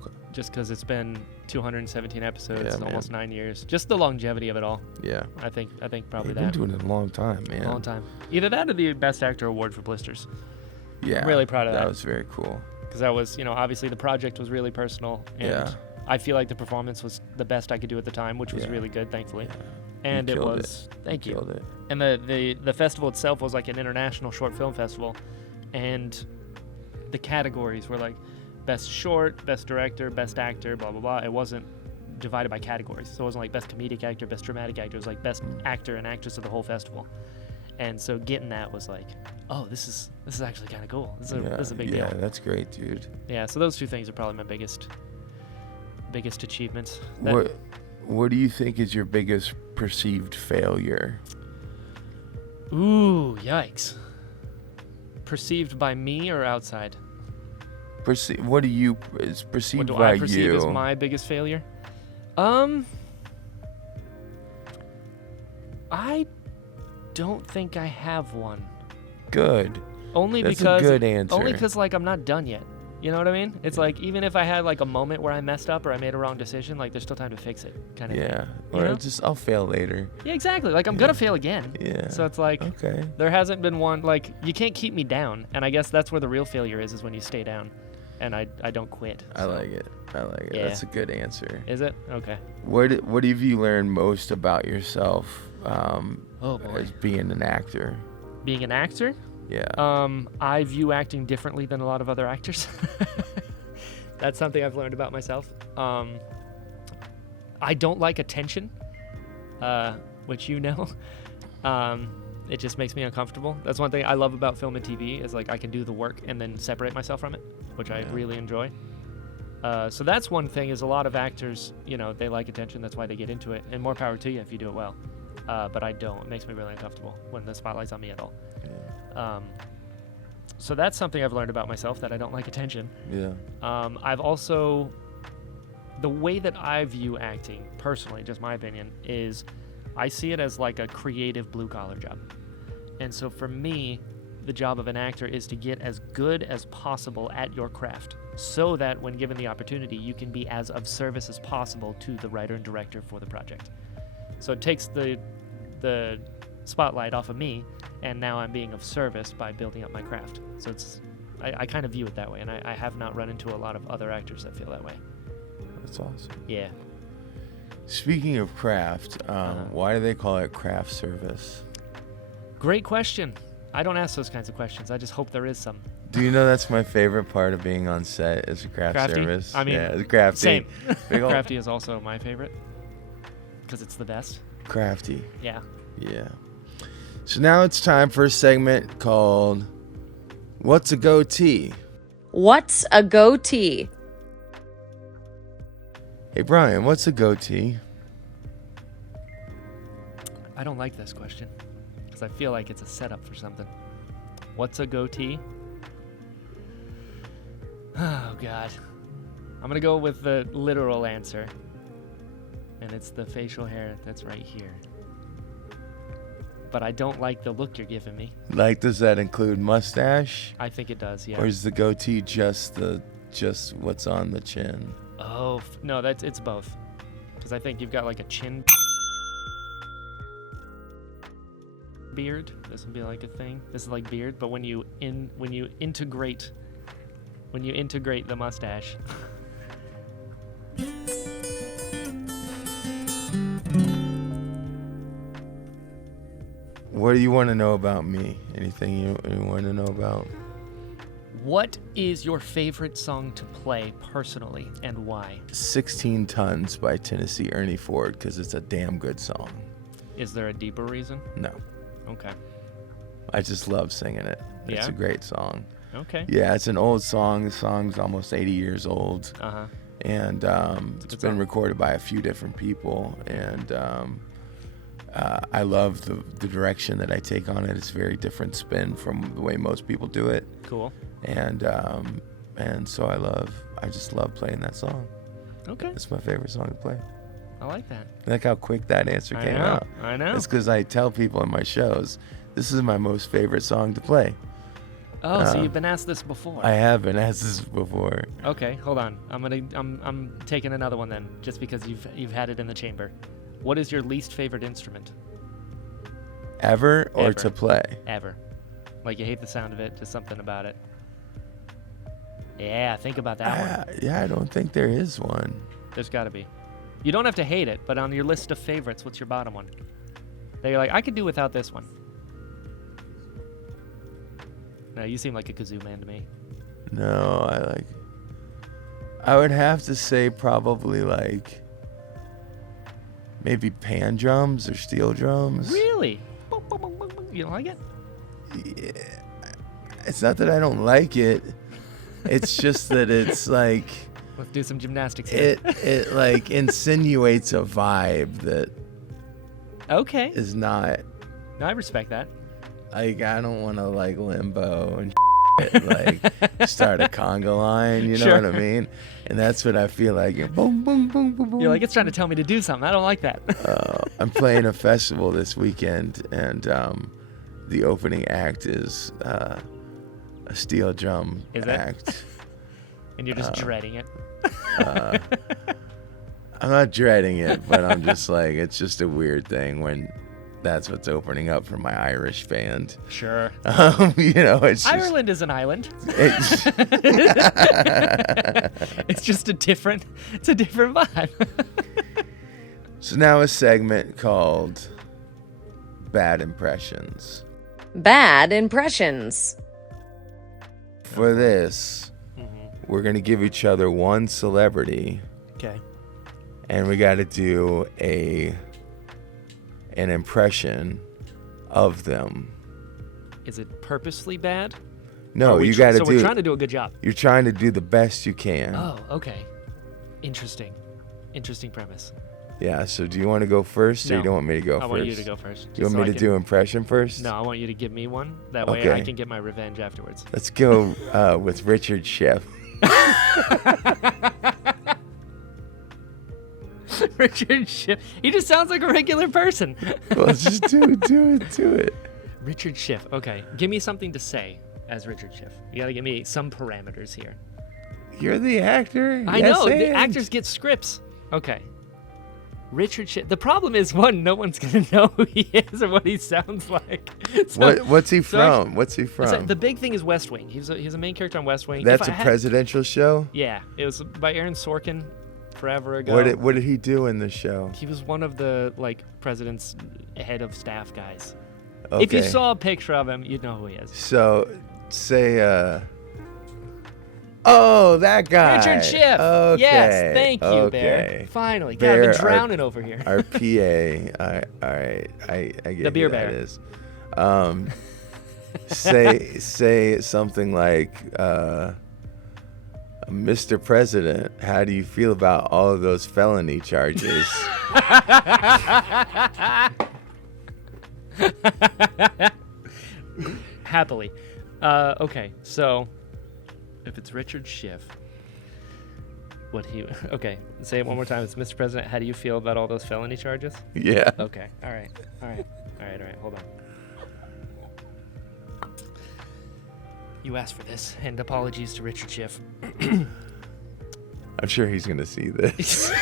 Okay. Just because it's been 217 episodes, Yeah, man. almost 9 years. Just the longevity of it all. Yeah, I think probably you've been that. doing it a long time, man. A long time. Either that or the Best Actor Award for Blisters. Yeah, I'm really proud of that. That was very cool. Because that was, obviously the project was really personal. And Yeah. I feel like the performance was the best I could do at the time, which was Yeah. really good, thankfully. Yeah. And You it killed was, thank you. Killed it. And the festival itself was like an international short film festival, and the categories were like best short, best director, best actor, blah blah blah. It wasn't divided by categories, so it wasn't like best comedic actor, best dramatic actor. It was like best actor and actress of the whole festival. And so getting that was like, oh, this is actually kind of cool. This is a big Yeah, deal. that's great, dude. Yeah, so those two things are probably my biggest achievements. What do you think is your biggest perceived failure? Ooh, yikes. Perceived by me or outside? What do you is perceived What do by I perceive you? as my biggest failure? I don't think I have one. Good. Only That's because a good answer. Only because like I'm not done yet. You know what I mean? It's like even if I had like a moment where I messed up or I made a wrong decision, like there's still time to fix it, kind of Yeah. thing. You Or know? I'll fail later. Yeah, exactly. Like I'm gonna fail again. Yeah. So it's like Okay. there hasn't been one like you can't keep me down, and I guess that's where the real failure is when you stay down, and I don't quit. I like it. Yeah. That's a good answer. Is it? Okay. What have you learned most about yourself Oh boy. as being an actor? Being an actor, Yeah. I view acting differently than a lot of other actors. That's something I've learned about myself. I don't like attention, which you know. It just makes me uncomfortable. That's one thing I love about film and TV is like I can do the work and then separate myself from it, which I really enjoy. So that's one thing is a lot of actors, they like attention. That's why they get into it. And more power to you if you do it well. But I don't. It makes me really uncomfortable when the spotlight's on me at all. So that's something I've learned about myself, that I don't like attention. Yeah. I've also, the way that I view acting, personally, just my opinion, is I see it as like a creative blue-collar job. And so for me, the job of an actor is to get as good as possible at your craft, so that when given the opportunity, you can be as of service as possible to the writer and director for the project. So it takes the spotlight off of me, and now I'm being of service by building up my craft. So I kind of view it that way, and I have not run into a lot of other actors that feel that way. That's awesome. Yeah. Speaking of craft, why do they call it craft service? Great question. I don't ask those kinds of questions. I just hope there is some. Do you know that's my favorite part of being on set is a craft Crafty? service? I mean, yeah, it's crafty. Same. Big ol' Crafty is also my favorite because it's the best. crafty. Yeah. Yeah. So now it's time for a segment called What's a Goatee? What's a goatee? Hey Brian, what's a goatee? I don't like this question because I feel like it's a setup for something. What's a goatee? Oh, God. I'm going to go with the literal answer. And it's the facial hair that's right here. But I don't like the look you're giving me. Like, does that include mustache? I think it does, yeah. Or is the goatee just what's on the chin? Oh, no, it's both. Because I think you've got like a chin beard. This would be like a thing. This is like beard, but when you integrate the mustache. What do you want to know about me? Anything you want to know about? What is your favorite song to play personally, and why? 16 Tons by Tennessee Ernie Ford, because it's a damn good song. Is there a deeper reason? No. Okay. I just love singing it. It's Yeah? a great song. Okay. Yeah, it's an old song. The song's almost 80 years old. Uh-huh. And it's been recorded by a few different people. And I love the direction that I take on it. It's a very different spin from the way most people do it. Cool. And so I just love playing that song. Okay. It's my favorite song to play. I like that. Like how quick that answer came out. I know. It's because I tell people in my shows, this is my most favorite song to play. Oh, so you've been asked this before. I have been asked this before. Okay, hold on. I'm taking another one then, just because you've had it in the chamber. What is your least favorite instrument Ever or Ever. to play? ever? Like you hate the sound of it, just something about it. Yeah, think about that one. Yeah, I don't think there is one. There's got to be. You don't have to hate it, but on your list of favorites, what's your bottom one? That you're like, I could do without this one. No, you seem like a kazoo man to me. No, I would have to say probably like maybe pan drums or steel drums. Really? Boom, boom, boom, boom, boom. You don't like it? Yeah. It's not that I don't like it. It's just that it's like Let's do some gymnastics here. it like insinuates a vibe that Okay. is not No, I respect that. like I don't want to like limbo and like start a conga line, you know Sure. what I mean? And that's what I feel like. Boom, boom, boom, boom, boom. You're like, it's trying to tell me to do something. I don't like that. I'm playing a festival this weekend, and the opening act is a steel drum Is it? act. And you're just dreading it. I'm not dreading it, but I'm just like, it's just a weird thing when that's what's opening up for my Irish band. Sure. You know, it's just, Ireland is an island. it's, It's just a different vibe. so now a segment called Bad Impressions. Bad impressions. For this, we're going to give each other one celebrity, Okay. and we got to do an impression of them. Is it purposely bad? No, Or we you tr- got to So do. we're trying to do a good job. You're trying to do the best you can. Oh, okay. Interesting premise. Yeah. So do you want to go first, or No. you don't want me to go I first? want you to go first. You want just me so to I do impression first? No, I want you to give me one. That way I Okay. can get my revenge afterwards. Let's go with Richard Shep. Richard Ship. He just sounds like a regular person. Well, just do it. Richard Schiff. Okay, give me something to say as Richard Schiff. You gotta give me some parameters here. You're the actor. I know, the actors get scripts. Okay. Richard Schiff. The problem is, one, no one's gonna know who he is or what he sounds like. What's he from? What's he from? So the big thing is West Wing. He's a main character on West Wing. That's a presidential show? Yeah, it was by Aaron Sorkin forever ago. What did he do in the show? He was one of the president's head of staff guys. Okay. If you saw a picture of him, you'd know who he is. So, say, oh, that guy. Richard Schiff. Okay. Yes, thank you, okay. Bear. Finally. God, Bear, I've been drowning over here. Our PA. All right. I get The beer who that bear. is. Say something like, Mr. President, how do you feel about all of those felony charges? Happily. Okay, so if it's Richard Schiff, okay, say it one more time. It's Mr. President, how do you feel about all those felony charges? Yeah. Okay, all right, hold on. You asked for this, and apologies to Richard Schiff. I'm sure he's going to see this.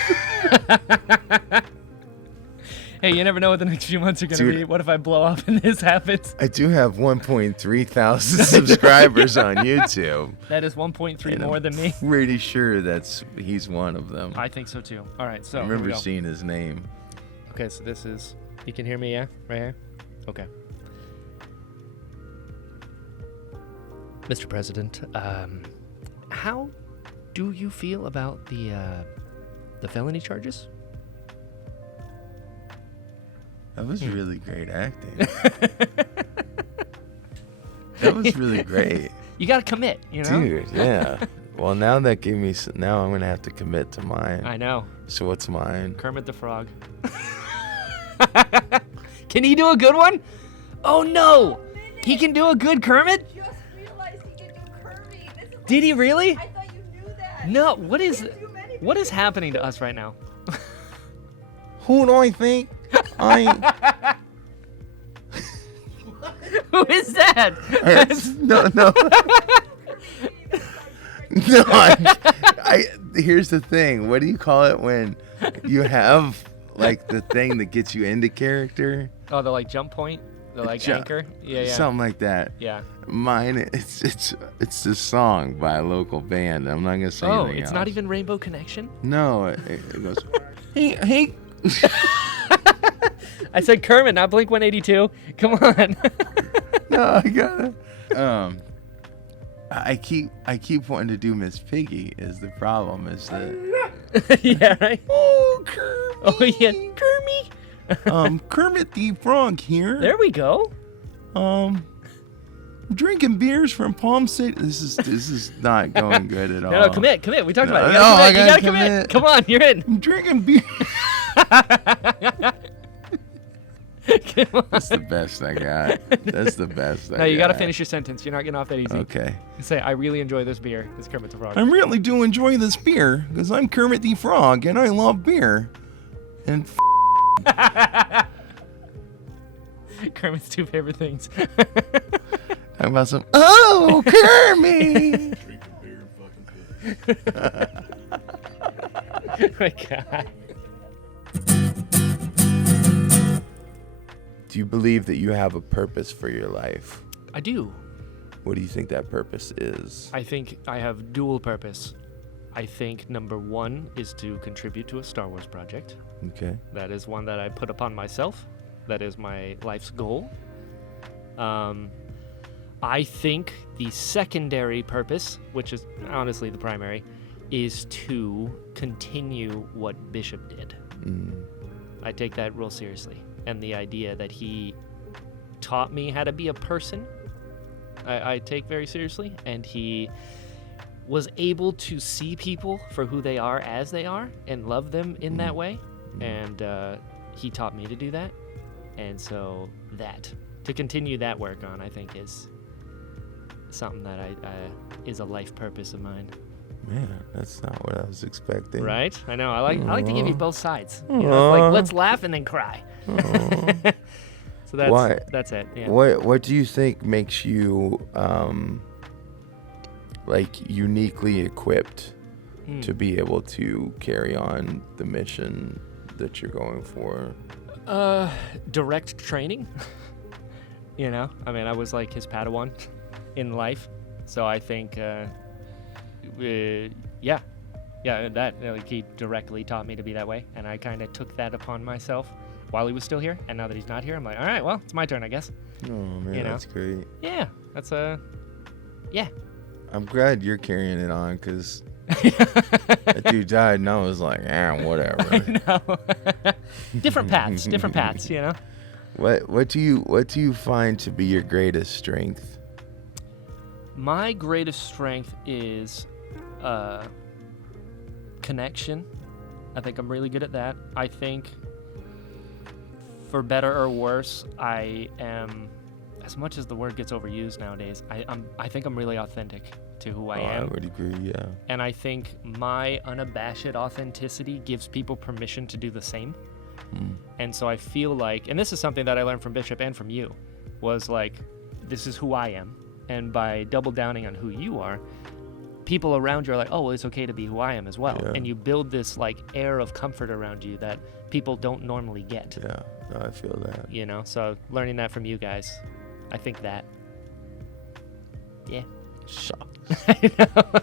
Hey, you never know what the next few months are going to be. What if I blow up and this happens? I do have 1.3 thousand subscribers on YouTube. That is 1.3 and more I'm than me. Pretty sure he's one of them. I think so too. All right, so I here we remember go. seeing his name. Okay, so this is, you can hear me, yeah? Right here? Okay. Mr. President, how do you feel about the felony charges? That was really great acting. That was really great. You gotta commit, you know? Dude, yeah. Well, now that gave me, now I'm gonna have to commit to mine. I know. So what's mine? Kermit the Frog. Can he do a good one? Oh no! He can do a good Kermit? I just realized he can do Kirby. This is Did he really? I thought you knew that. No, what is What is happening to us right now? Who do I think? Who is that? No. No, here's the thing. What do you call it when you have like the thing that gets you into character? Oh, the jump point? The anchor? Yeah. Something like that. Yeah. Mine, it's this song by a local band. I'm not gonna say anything it's else. not even Rainbow Connection? No, it goes. Hey. I said Kermit, not Blink 182. Come on. No, I gotta. I keep wanting to do Miss Piggy. Is the problem? Is that? Yeah, right. Oh, Kermit. Oh yeah, Kermit. Kermit the Frog here. There we go. Drinking beers from Palm City. This is not going good at all. No, commit. We talked about it. I You gotta gotta commit. Come on, you're in. I'm drinking beer. Come on. That's the best I got. That's the best I got. No, you gotta finish your sentence. You're not getting off that easy. Okay. Say, I really enjoy this beer. This Kermit the Frog. I really do enjoy this beer because I'm Kermit the Frog and I love beer. And Kermit's two favorite things. talking about some. Oh, Kermit. Oh my God. Do you believe that you have a purpose for your life? I do. What do you think that purpose is? I think I have dual purpose. I think number one is to contribute to a Star Wars project. Okay. That is one that I put upon myself. That is my life's goal. I think the secondary purpose, which is honestly the primary, is to continue what Bishop did. I take that real seriously. And the idea that he taught me how to be a person, I take very seriously. And he was able to see people for who they are as they are and love them in that way. And he taught me to do that. And so to continue that work on, I think is something that is a life purpose of mine. Man, that's not what I was expecting. Right? I know. I like to give you both sides. You know, it's like, let's laugh and then cry. So that's Why? that's it. Yeah. What do you think makes you like uniquely equipped to be able to carry on the mission that you're going for? Direct training. You know, I mean, I was like his Padawan in life, so I think, yeah, that like he directly taught me to be that way, and I kind of took that upon myself while he was still here, and now that he's not here, I'm like, all right, well, it's my turn, I guess. Oh man, You know? that's great. Yeah, that's yeah. I'm glad you're carrying it on, because that dude died, and I was like, whatever. No. different paths, you know. What do you find to be your greatest strength? My greatest strength is connection. I think I'm really good at that. I think, for better or worse, I am, as much as the word gets overused nowadays, I think I'm really authentic to who I am. I would agree, yeah. And I think my unabashed authenticity gives people permission to do the same. And so I feel like, and this is something that I learned from Bishop and from you, was like, this is who I am. And by double downing on who you are, people around you are like, oh, well, it's okay to be who I am as well. Yeah. And you build this like air of comfort around you that people don't normally get. Yeah, no, I feel that. You know, so learning that from you guys, I think that. Yeah. Shock. I know.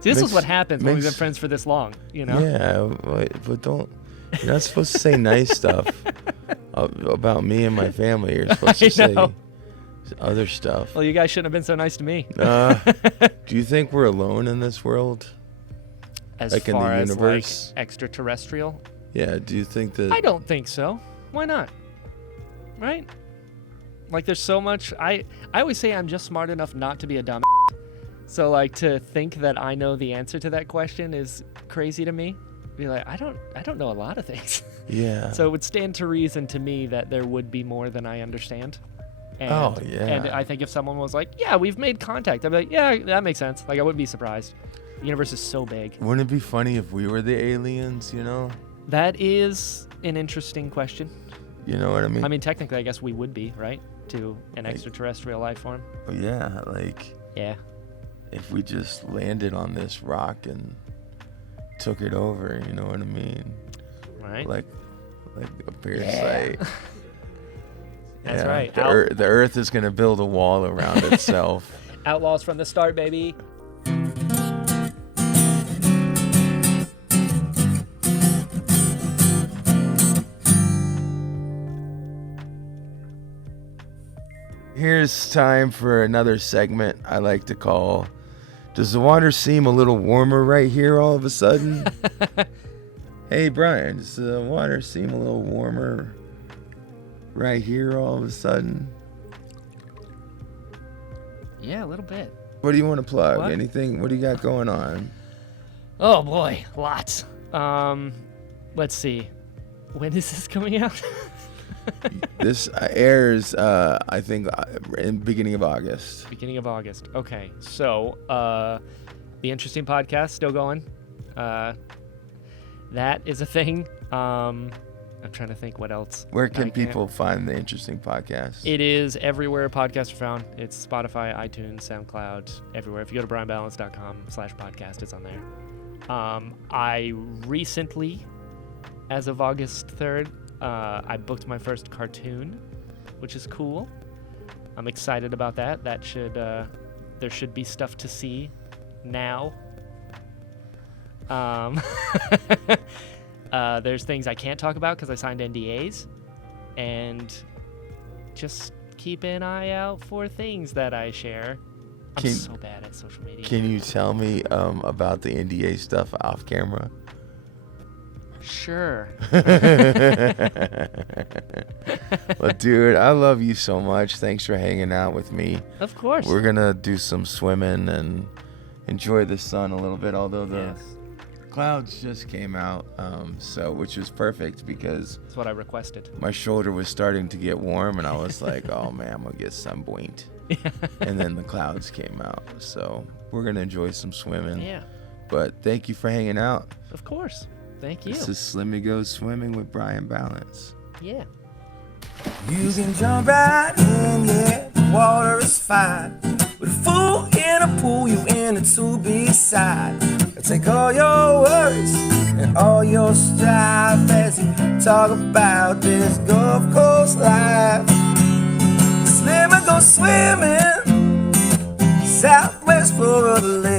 See, this is Makes- what happens when we've been makes- friends for this long, you know? Yeah, but don't. You're not supposed to say nice stuff about me and my family. You're supposed to I say know. other stuff. Well, you guys shouldn't have been so nice to me. Do you think we're alone in this world? As like in the far as universe? like extraterrestrial, Yeah. Do you think that? I don't think so. Why not? Right? Like, there's so much. I always say I'm just smart enough not to be a dumb. So like, to think that I know the answer to that question is crazy to me. Be like, I don't know a lot of things. Yeah. So it would stand to reason to me that there would be more than I understand. And, Oh, yeah. And I think if someone was like, yeah, we've made contact, I'd be like, yeah, that makes sense. Like, I wouldn't be surprised. The universe is so big. Wouldn't it be funny if we were the aliens? You know. That is an interesting question. You know what I mean? I mean, technically, I guess we would be, right? To an Like- extraterrestrial life form. Yeah. Like, Yeah. if we just landed on this rock and took it over. You know what I mean? Right? Like a parasite. That's Yeah, right. The Earth is going to build a wall around itself. Outlaws from the start, baby. Here's time for another segment I like to call, does the water seem a little warmer right here all of a sudden? Hey, Brian, does the water seem a little warmer right here all of a sudden? Yeah, a little bit. What do you want to plug? What? Anything? What do you got going on? Oh boy, lots. Let's see. When is this coming out? This airs, I think, in beginning of August. Beginning of August. Okay, so the Interesting Podcast still going. That is a thing. I'm trying to think what else. Where can I can- people find the Interesting Podcast? It is everywhere podcasts are found. It's Spotify, iTunes, SoundCloud, everywhere. If you go to brianballance.com/podcast, it's on there. I recently, as of August 3rd, I booked my first cartoon, which is cool. I'm excited about that. That should there should be stuff to see now. There's things I can't talk about because I signed NDAs, and just keep an eye out for things that I share. I'm so bad at social media. Can you tell me about the NDA stuff off camera? Sure. Well, dude, I love you so much. Thanks for hanging out with me. Of course. We're gonna do some swimming and enjoy the sun a little bit, although the Yes. clouds just came out, which was perfect because That's what I requested. my shoulder was starting to get warm, and I was like, oh man, I'm gonna get sunburned. And then the clouds came out, so we're gonna enjoy some swimming. Yeah. But thank you for hanging out. Of course. Thank you. This is Slimmy Goes Swimming with Brian Ballance. Yeah. You can jump right in, yeah, the water is fine. With a fool in a pool, you in a two-B-side. Take all your worries and all your strife as you talk about this Gulf Coast life. Slimmy go swimming, Southwest Florida.